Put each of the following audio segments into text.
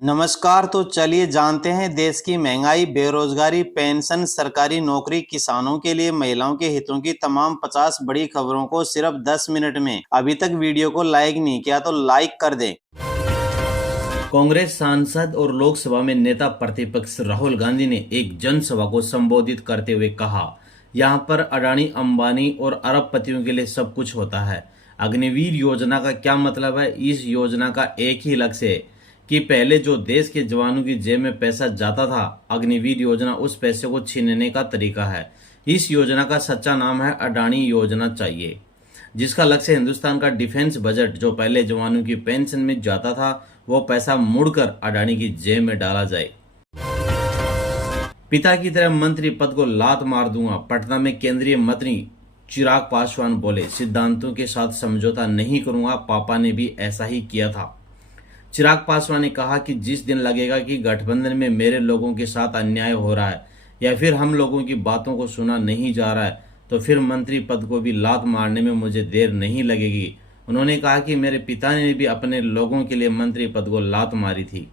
नमस्कार। तो चलिए जानते हैं देश की महंगाई, बेरोजगारी, पेंशन, सरकारी नौकरी, किसानों के लिए महिलाओं के हितों की तमाम 50 बड़ी खबरों को सिर्फ 10 मिनट में। अभी तक वीडियो को लाइक नहीं किया तो लाइक कर दें। कांग्रेस सांसद और लोकसभा में नेता प्रतिपक्ष राहुल गांधी ने एक जनसभा को संबोधित करते हुए कहा, यहां पर अडानी, अंबानी और अरबपतियों के लिए सब कुछ होता है। अग्निवीर योजना का क्या मतलब है? इस योजना का एक ही लक्ष्य है कि पहले जो देश के जवानों की जेब में पैसा जाता था, अग्निवीर योजना उस पैसे को छीनने का तरीका है। इस योजना का सच्चा नाम है अडानी योजना चाहिए, जिसका लक्ष्य हिंदुस्तान का डिफेंस बजट जो पहले जवानों की पेंशन में जाता था, वो पैसा मुड़कर अडानी की जेब में डाला जाए। पिता की तरह मंत्री पद को लात मार दूंगा। पटना में केंद्रीय मंत्री चिराग पासवान बोले, सिद्धांतों के साथ समझौता नहीं करूंगा, पापा ने भी ऐसा ही किया था। चिराग पासवान ने कहा कि जिस दिन लगेगा कि गठबंधन में मेरे लोगों के साथ अन्याय हो रहा है या फिर हम लोगों की बातों को सुना नहीं जा रहा है, तो फिर मंत्री पद को भी लात मारने में मुझे देर नहीं लगेगी। उन्होंने कहा कि मेरे पिता ने भी अपने लोगों के लिए मंत्री पद को लात मारी थी।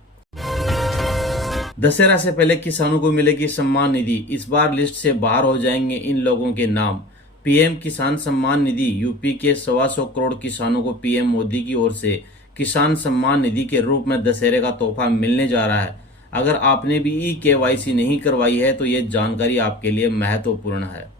दशहरा से पहले किसानों को मिलेगी सम्मान निधि। इस बार लिस्ट से बाहर हो जाएंगे इन लोगों के नाम। पीएम किसान सम्मान निधि। यूपी के 125 करोड़ किसानों को पीएम मोदी की ओर से किसान सम्मान निधि के रूप में दशहरे का तोहफा मिलने जा रहा है। अगर आपने भी KYC नहीं करवाई है तो ये जानकारी आपके लिए महत्वपूर्ण है।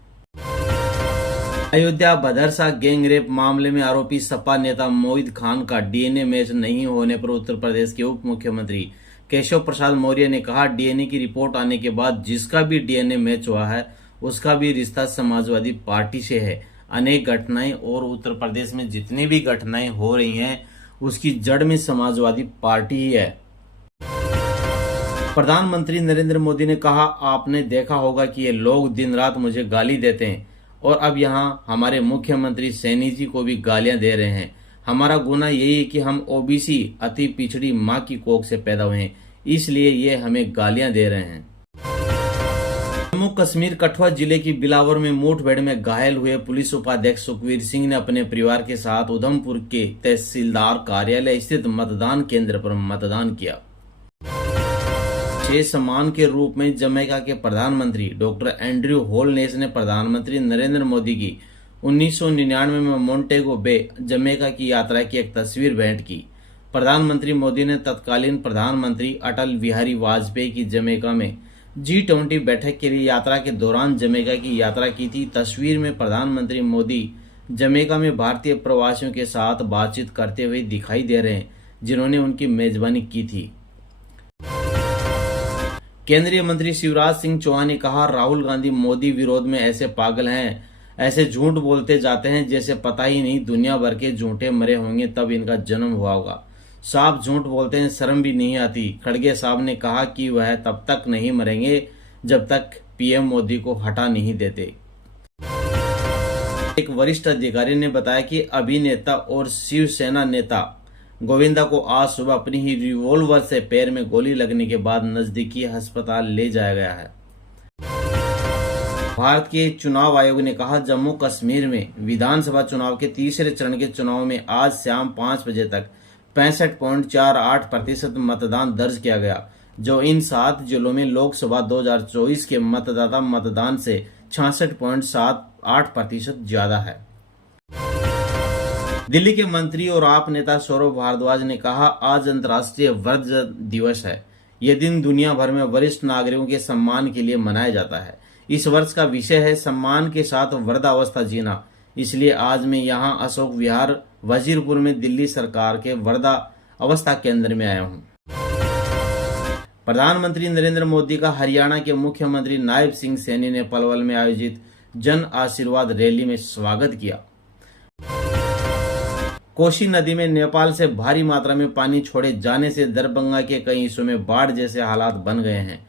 अयोध्या भदरसा गैंगरेप मामले में आरोपी सपा नेता मोहित खान का DNA मैच नहीं होने पर उत्तर प्रदेश के उप मुख्यमंत्री केशव प्रसाद मौर्य ने कहा, DNA की रिपोर्ट आने के बाद जिसका भी DNA मैच हुआ है उसका भी रिश्ता समाजवादी पार्टी से है। अनेक घटनाएं और उत्तर प्रदेश में जितनी भी घटनाएं हो रही हैं उसकी जड़ में समाजवादी पार्टी ही है। प्रधानमंत्री नरेंद्र मोदी ने कहा, आपने देखा होगा कि ये लोग दिन रात मुझे गाली देते हैं और अब यहाँ हमारे मुख्यमंत्री सैनी जी को भी गालियां दे रहे हैं। हमारा गुनाह यही है कि हम OBC अति पिछड़ी माँ की कोख से पैदा हुए हैं, इसलिए ये हमें गालियां दे रहे हैं। जम्मू कश्मीर कठुआ जिले की बिलावर में मुठभेड़ में घायल हुए पुलिस उपाध्यक्ष सुखवीर सिंह ने अपने परिवार के साथ उधमपुर के तहसीलदार कार्यालय स्थित मतदान केंद्र पर मतदान किया। विशेष सम्मान के रूप में जमैका के प्रधानमंत्री डॉक्टर एंड्रयू होलनेस ने प्रधानमंत्री नरेंद्र मोदी की 1999 में मोंटेगो बे जमैका की यात्रा की एक तस्वीर भेंट की। प्रधानमंत्री मोदी ने तत्कालीन प्रधानमंत्री अटल बिहारी वाजपेयी की जमैका में G20 बैठक के लिए यात्रा के दौरान जमैका की यात्रा की थी। तस्वीर में प्रधानमंत्री मोदी जमैका में भारतीय प्रवासियों के साथ बातचीत करते हुए दिखाई दे रहे हैं, जिन्होंने उनकी मेजबानी की थी। केंद्रीय मंत्री शिवराज सिंह चौहान ने कहा, राहुल गांधी मोदी विरोध में ऐसे पागल हैं, ऐसे झूठ बोलते जाते हैं जैसे पता ही नहीं दुनिया भर के झूठे मरे होंगे तब इनका जन्म हुआ होगा। साफ झूठ बोलते हैं, शर्म भी नहीं आती। खड़गे साहब ने कहा कि वह तब तक नहीं मरेंगे जब तक PM मोदी को हटा नहीं देते। एक वरिष्ठ अधिकारी ने बताया कि अभिनेता और शिवसेना नेता गोविंदा को आज सुबह अपनी ही रिवॉल्वर से पैर में गोली लगने के बाद नजदीकी अस्पताल ले जाया गया है। भारत के चुनाव आयोग ने कहा, जम्मू कश्मीर में विधानसभा चुनाव के तीसरे चरण के चुनाव में आज शाम 5 बजे तक 65.48% मतदान दर्ज किया गया, जो इन 7 जिलों में लोकसभा 2024 के मतदाता मतदान से 66.78% ज्यादा है। दिल्ली के मंत्री और आप नेता सौरभ भारद्वाज ने कहा, आज अंतर्राष्ट्रीय वृद्ध दिवस है। यह दिन दुनिया भर में वरिष्ठ नागरिकों के सम्मान के लिए मनाया जाता है। इस वर्ष का विषय है सम्मान के साथ वृद्धावस्था जीना। इसलिए आज मैं यहाँ अशोक विहार वजीरपुर में दिल्ली सरकार के वृद्धावस्था केंद्र में आया हूँ। प्रधानमंत्री नरेंद्र मोदी का हरियाणा के मुख्यमंत्री नायब सिंह सैनी ने पलवल में आयोजित जन आशीर्वाद रैली में स्वागत किया। कोसी नदी में नेपाल से भारी मात्रा में पानी छोड़े जाने से दरभंगा के कई हिस्सों में बाढ़ जैसे हालात बन गए हैं।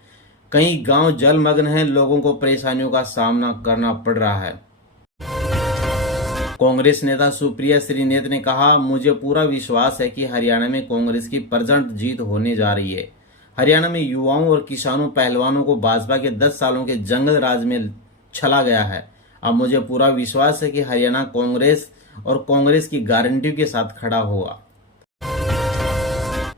कई गांव जलमग्न हैं, लोगों को परेशानियों का सामना करना पड़ रहा है। कांग्रेस नेता सुप्रिया श्रीनेत ने कहा, मुझे पूरा विश्वास है कि हरियाणा में कांग्रेस की प्रचंड जीत होने जा रही है। हरियाणा में युवाओं और किसानों पहलवानों को भाजपा के 10 सालों के जंगल राज में छला गया है। अब मुझे पूरा विश्वास है कि हरियाणा कांग्रेस और कांग्रेस की गारंटी के साथ खड़ा होगा।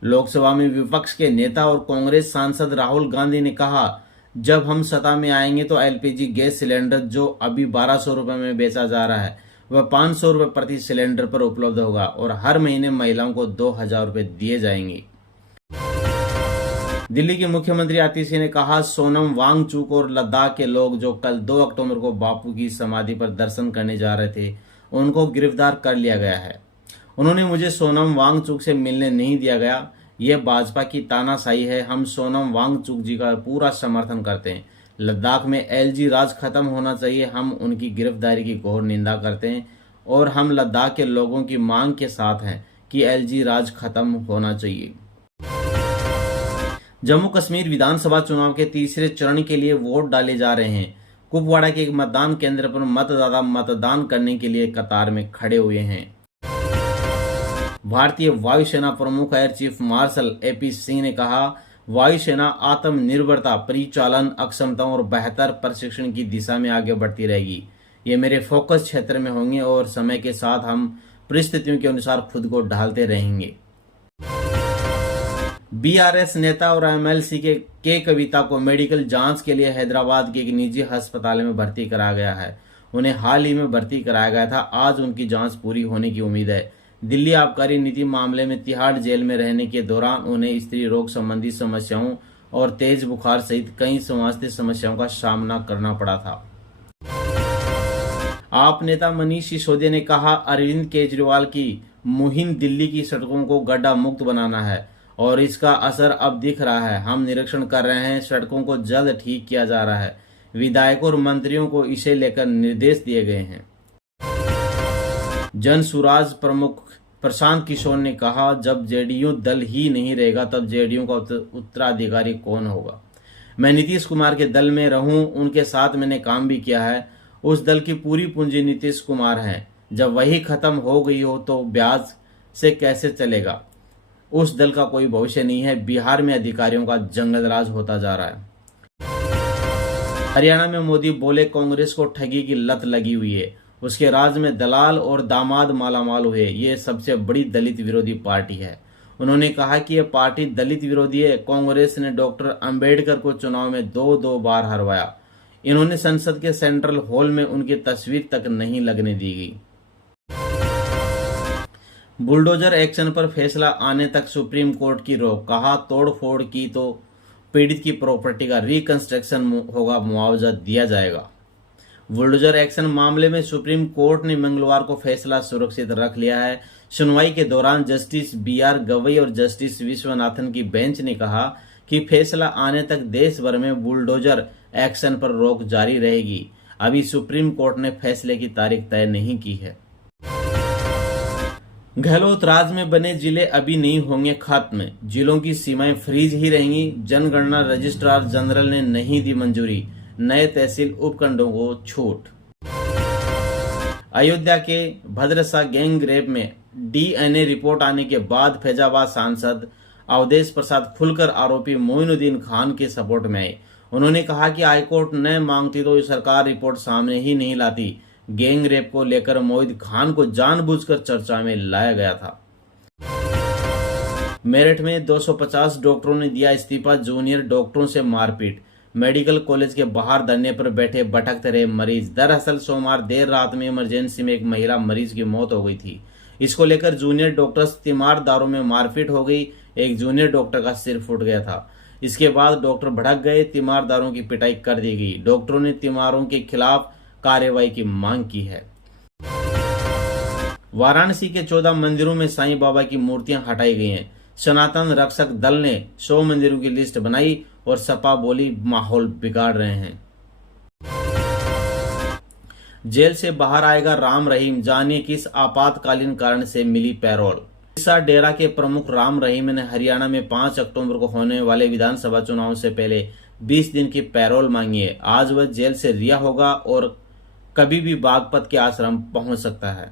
लोकसभा में विपक्ष के नेता और कांग्रेस सांसद राहुल गांधी ने कहा, जब हम सत्ता में आएंगे तो एलपीजी गैस सिलेंडर जो अभी 1200 रुपए में बेचा जा रहा है वह 500 रुपए प्रति सिलेंडर पर उपलब्ध होगा और हर महीने महिलाओं को 2000 रुपए दिए जाएंगे। दिल्ली के मुख्यमंत्री आतिशी ने कहा, सोनम वांगचुक और लद्दाख के लोग जो कल 2 अक्टूबर को बापू की समाधि पर दर्शन करने जा रहे थे उनको गिरफ्तार कर लिया गया है। उन्होंने मुझे सोनम वांगचुक से मिलने नहीं दिया गया, यह भाजपा की तानाशाही है। हम सोनम वांगचुक जी का पूरा समर्थन करते हैं। लद्दाख में एलजी राज खत्म होना चाहिए। हम उनकी गिरफ्तारी की घोर निंदा करते हैं और हम लद्दाख के लोगों की मांग के साथ हैं कि एलजी राज खत्म होना चाहिए। जम्मू कश्मीर विधानसभा चुनाव के तीसरे चरण के लिए वोट डाले जा रहे हैं। कुपवाड़ा के एक मतदान केंद्र पर मतदाता मतदान करने के लिए कतार में खड़े हुए हैं। भारतीय वायुसेना प्रमुख air chief marshal AP Singh ने कहा, वायुसेना आत्मनिर्भरता, परिचालन अक्षमताओं और बेहतर प्रशिक्षण की दिशा में आगे बढ़ती रहेगी। ये मेरे फोकस क्षेत्र में होंगे और समय के साथ हम परिस्थितियों के अनुसार खुद को ढालते रहेंगे। बीआरएस नेता और एमएलसी के कविता को मेडिकल जांच के लिए हैदराबाद के एक निजी अस्पताल में भर्ती कराया गया है। उन्हें हाल ही में भर्ती कराया गया था। आज उनकी जांच पूरी होने की उम्मीद है। दिल्ली आबकारी नीति मामले में तिहाड़ जेल में रहने के दौरान उन्हें स्त्री रोग संबंधी समस्याओं और तेज बुखार सहित कई स्वास्थ्य समस्याओं का सामना करना पड़ा था। आप नेता मनीष सिसोदिया ने कहा, अरविंद केजरीवाल की मुहिम दिल्ली की सड़कों को गड्ढा मुक्त बनाना है और इसका असर अब दिख रहा है। हम निरीक्षण कर रहे हैं, सड़कों को जल्द ठीक किया जा रहा है। विधायकों और मंत्रियों को इसे लेकर निर्देश दिए गए हैं। जन सुराज प्रमुख प्रशांत किशोर ने कहा, जब जेडीयू दल ही नहीं रहेगा तब जेडीयू का उत्तराधिकारी कौन होगा। मैं नीतीश कुमार के दल में रहूं, उनके साथ मैंने काम भी किया है। उस दल की पूरी पूंजी नीतीश कुमार है। जब वही खत्म हो गई हो तो ब्याज से कैसे चलेगा। उस दल का कोई भविष्य नहीं है। बिहार में अधिकारियों का जंगल राज होता जा रहा है। हरियाणा में मोदी बोले, कांग्रेस को ठगी की लत लगी हुई है। उसके राज में दलाल और दामाद मालामाल हुए। ये सबसे बड़ी दलित विरोधी पार्टी है। उन्होंने कहा कि यह पार्टी दलित विरोधी है। कांग्रेस ने डॉक्टर अंबेडकर को चुनाव में 2 बार हरवाया। इन्होंने संसद के सेंट्रल हॉल में उनकी तस्वीर तक नहीं लगने दी गई। बुलडोजर एक्शन पर फैसला आने तक सुप्रीम कोर्ट की रोक। कहा, तोड़फोड़ की तो पीड़ित की प्रॉपर्टी का रिकंस्ट्रक्शन होगा, मुआवजा दिया जाएगा। बुलडोजर एक्शन मामले में सुप्रीम कोर्ट ने मंगलवार को फैसला सुरक्षित रख लिया है। सुनवाई के दौरान जस्टिस बीआर गवई और जस्टिस विश्वनाथन की बेंच ने कहा कि फैसला आने तक देश भर में बुलडोजर एक्शन पर रोक जारी रहेगी। अभी सुप्रीम कोर्ट ने फैसले की तारीख तय नहीं की है। गहलोत राज में बने जिले अभी नहीं होंगे खत्म। जिलों की सीमाएं फ्रीज ही रहेंगी। जनगणना रजिस्ट्रार जनरल ने नहीं दी मंजूरी। नए तहसील उपखंडों को छूट। अयोध्या के भद्रसा गैंग रेप में डीएनए रिपोर्ट आने के बाद फैजाबाद सांसद अवधेश प्रसाद खुलकर आरोपी मोइनुद्दीन खान के सपोर्ट में आए। उन्होंने कहा कि हाईकोर्ट न मांगती तो सरकार रिपोर्ट सामने ही नहीं लाती। गैंग रेप को लेकर मोहित खान को जानबूझकर चर्चा में लाया गया था। मेरठ में 250 डॉक्टरों ने दिया इस्तीफा। जूनियर डॉक्टरों से मारपीट। मेडिकल कॉलेज के बाहर धरने पर बैठे भटकते रहे मरीज। दरअसल सोमवार देर रात में इमरजेंसी में एक महिला मरीज की मौत हो गई थी। इसको लेकर जूनियर डॉक्टर्स तीमारदारों में मारपीट हो गई। एक जूनियर डॉक्टर का सिर फूट गया था। इसके बाद डॉक्टर भड़क गए। तीमारदारों की पिटाई कर दी गई। डॉक्टरों ने तीमारों के खिलाफ कार्रवाई की मांग की है। वाराणसी के 14 मंदिरों में साईं बाबा की मूर्तियां हटाई गई हैं। सनातन रक्षक दल ने 100 मंदिरों की लिस्ट बनाई और सपा बोली माहौल बिगाड़ रहे हैं। जेल से बाहर आएगा राम रहीम। जानिए किस आपातकालीन कारण से मिली पैरोल। इसा डेरा के प्रमुख राम रहीम ने हरियाणा में 5 अक्टूबर को होने वाले विधानसभा चुनाव से पहले 20 दिन की पैरोल मांगी है। आज वह जेल से रिहा होगा और कभी भी बागपत के आश्रम पहुंच सकता है।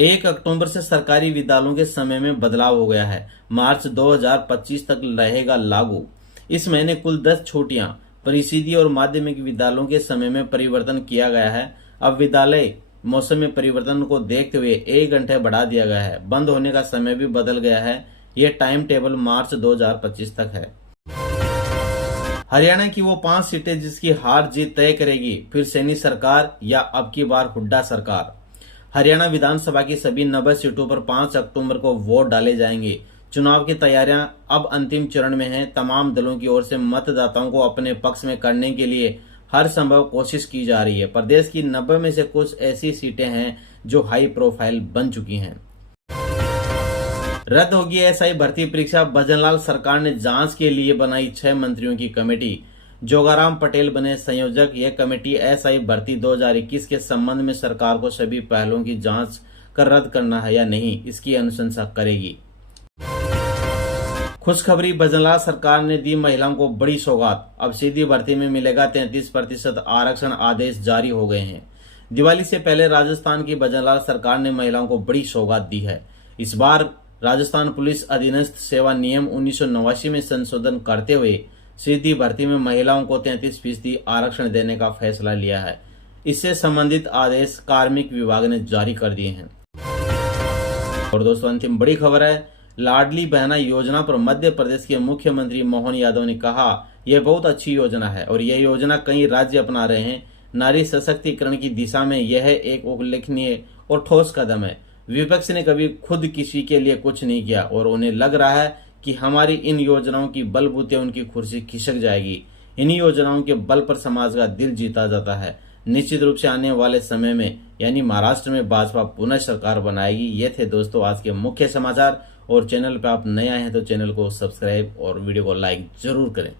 1 अक्टूबर से सरकारी विद्यालयों के समय में बदलाव हो गया है। मार्च 2025 तक रहेगा लागू। इस महीने कुल 10 छुट्टियां परिषदीय और माध्यमिक विद्यालयों के समय में परिवर्तन किया गया है। अब विद्यालय मौसम में परिवर्तन को देखते हुए 1 घंटे बढ़ा दिया गया है। बंद होने का समय भी बदल गया है। यह टाइम टेबल मार्च 2025 तक है। हरियाणा की वो 5 सीटें जिसकी हार जीत तय करेगी, फिर सैनी सरकार या अब की बार हुड्डा सरकार। हरियाणा विधानसभा की सभी 90 सीटों पर 5 अक्टूबर को वोट डाले जाएंगे। चुनाव की तैयारियां अब अंतिम चरण में हैं। तमाम दलों की ओर से मतदाताओं को अपने पक्ष में करने के लिए हर संभव कोशिश की जा रही है। प्रदेश की 90 में से कुछ ऐसी सीटें हैं जो हाई प्रोफाइल बन चुकी हैं। रद्द होगी एसआई भर्ती परीक्षा। भजनलाल सरकार ने जांच के लिए बनाई 6 मंत्रियों की कमेटी। जोगाराम पटेल बने संयोजक। यह कमेटी एसआई भर्ती 2021 के संबंध में सरकार को सभी पहलुओं की जांच कर रद्द करना है या नहीं, इसकी अनुशंसा करेगी। खुशखबरी, भजनलाल सरकार ने दी महिलाओं को बड़ी सौगात। अब सीधी भर्ती में मिलेगा 33% आरक्षण। आदेश जारी हो गए हैं। दिवाली से पहले राजस्थान की भजनलाल सरकार ने महिलाओं को बड़ी सौगात दी है। इस बार राजस्थान पुलिस अधीनस्थ सेवा नियम 1989 में संशोधन करते हुए सीधी भर्ती में महिलाओं को 33% आरक्षण देने का फैसला लिया है। इससे संबंधित आदेश कार्मिक विभाग ने जारी कर दिए हैं। और दोस्तों, अंतिम बड़ी खबर है। लाडली बहना योजना पर मध्य प्रदेश के मुख्यमंत्री मोहन यादव ने कहा, यह बहुत अच्छी योजना है और यह योजना कई राज्य अपना रहे हैं। नारी सशक्तिकरण की दिशा में यह एक उल्लेखनीय और ठोस कदम है। विपक्ष ने कभी खुद किसी के लिए कुछ नहीं किया और उन्हें लग रहा है कि हमारी इन योजनाओं की बलबूते उनकी कुर्सी खिसक जाएगी। इन योजनाओं के बल पर समाज का दिल जीता जाता है। निश्चित रूप से आने वाले समय में यानी महाराष्ट्र में भाजपा पुनः सरकार बनाएगी। ये थे दोस्तों आज के मुख्य समाचार। और चैनल पर आप नए आए हैं तो चैनल को सब्सक्राइब और वीडियो को लाइक जरूर करें।